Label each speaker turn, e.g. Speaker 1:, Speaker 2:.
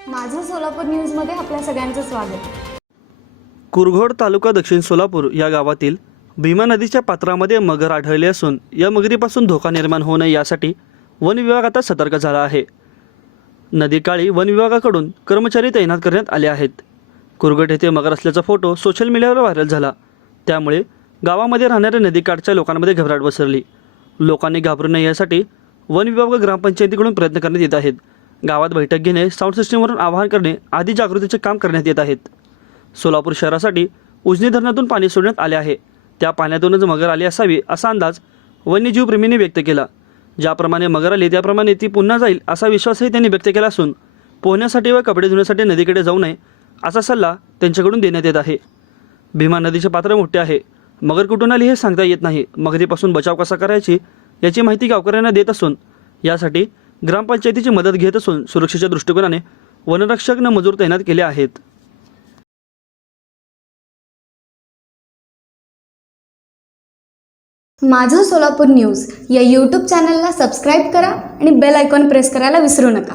Speaker 1: सोलापूर न्यूजमध्ये आपल्या सगळ्यांचं स्वागत.
Speaker 2: कुरघोड तालुका दक्षिण सोलापूर या गावातील भीमा नदीच्या पात्रामध्ये मगर आढळले असून या मगरीपासून धोका निर्माण होऊ नये यासाठी वन विभाग आता सतर्क झाला आहे. नदीकाळी वन विभागाकडून कर्मचारी तैनात करण्यात आले आहेत. कुरगट येथे मगर असल्याचा फोटो सोशल मीडियावर व्हायरल झाला. त्यामुळे गावामध्ये राहणाऱ्या नदीकाठच्या लोकांमध्ये घबराट बसरली लोकांनी घाबरू नये यासाठी वन विभाग व ग्रामपंचायतीकडून प्रयत्न करण्यात येत आहेत. गावात बैठक घेणे साऊंड सिस्टीमवरून आवाहन करणे आदी जागृतीचे काम करण्यात येत आहेत. सोलापूर शहरासाठी उजनी धरणातून पाणी सोडण्यात आले आहे. त्या पाण्यातूनच मगर आली असावी असा अंदाज वन्यजीवप्रेमींनी व्यक्त केला. ज्याप्रमाणे मगर आली त्याप्रमाणे ती पुन्हा जाईल असा विश्वासही त्यांनी व्यक्त केला असून पोहण्यासाठी व कपडे धुण्यासाठी नदीकडे जाऊ नये असा सल्ला त्यांच्याकडून देण्यात येत आहे. भीमा नदीचे पात्र मोठे आहे. मगर कुठून आली हे सांगता येत नाही. मगरीपासून बचाव कसा करायची याची माहिती गावकऱ्यांना देत असून यासाठी ग्रामपंचायतीची मदत घेत असून सुरक्षेच्या दृष्टिकोनाने वनरक्षक न मजूर तैनात केले आहेत.
Speaker 1: माझं सोलापूर न्यूज या यूट्यूब चॅनलला सबस्क्राईब करा आणि बेल आयकॉन प्रेस करायला विसरू नका.